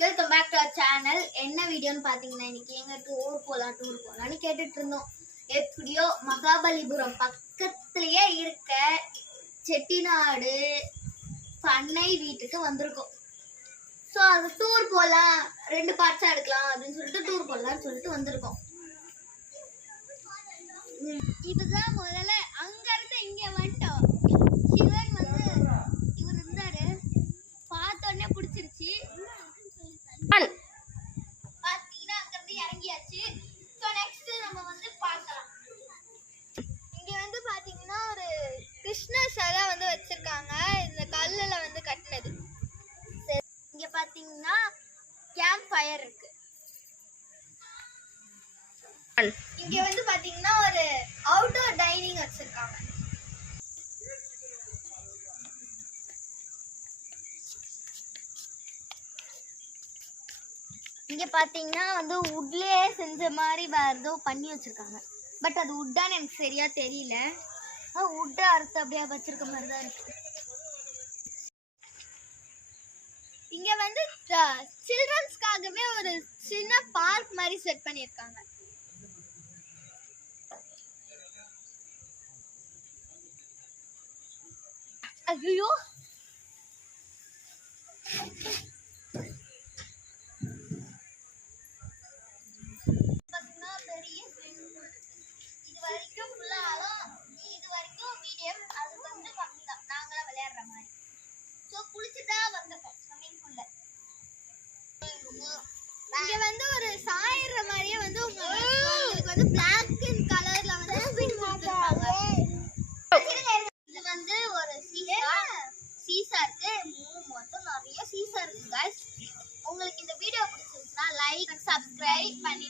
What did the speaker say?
Welcome back to our channel. என்ன வீடியோன்னு பார்த்தீங்கன்னா, இன்னைக்கு எங்க டூர் போகலான்னு கேட்டுட்டு இருந்தோம். எப்படியோ மகாபலிபுரம் பக்கத்துலயே இருக்க செட்டிநாடு பண்ணை வீட்டுக்கு வந்திருக்கோம். ஸோ அது டூர் போகலாம், 2 பார்ட்ஸாக எடுக்கலாம் அப்படின்னு சொல்லிட்டு டூர் போகலான்னு சொல்லிட்டு வந்திருக்கோம். இதுதான் முதல்ல அங்க இருந்து இங்க வந்துட்டோம். சிவன் வந்து இவர் இருந்தாரு, பார்த்தோன்னே பிடிச்சிருச்சு. பாத்தீங்கன்னா அங்க இருந்து இறங்கியாச்சு. ஸோ நெக்ஸ்ட் நம்ம வந்து பார்க்கலாம். இங்க வந்து பாத்தீங்கன்னா ஒரு கிருஷ்ணர் சிலை வந்து வச்சிருக்காங்க, இந்த கல்லுல வந்து கட்டினது. இங்க பாத்தீங்கன்னா கேம்ப் ஃபயர் இருக்கு. இங்க வந்து பாத்தீங்கன்னா ஒரு அவுட்டோர் டைனிங் வச்சிருக்காங்க. இங்க பாத்தீங்கன்னா வந்து வுட்லயே செஞ்ச மாதிரி வேற ஏதோ பண்ணி வச்சிருக்காங்க. பட் அது வுட்டான்னு எனக்கு சரியா தெரியல. வுட்டை அறுத்து அப்படியே வச்சிருக்க மாதிரி தான் இருக்கு. இங்க வந்து சில்ட்ரன்ஸ்க்காகவே ஒரு சின்ன பார்க் மாதிரி செட் பண்ணிருக்காங்க. ஐயோ, பெரிய இது வரைக்கும் ஃபுல்லாலும் இது வரைக்கும் மீடியம், அது வந்து கம்மி தான் நாங்களாம் விளையாடுற மாதிரி. ஸோ குளிச்சுட்டா வந்திருக்கோம் ஸ்விம்மிங் பூல்ல. இங்க வந்து ஒரு சாயிற மாதிரியே வந்து உங்களுக்கு வந்து பிளாக் கலர்ல வந்து ஸ்விங் கொடுத்துருப்பாங்க. இது வந்து ஒரு சீசா இருக்கு. மொத்தம் நிறைய சீசா இருக்கு guys. உங்களுக்கு இந்த வீடியோ பிடிச்சிருந்துச்சுன்னா லைக், சப்ஸ்கிரைப் பண்ணி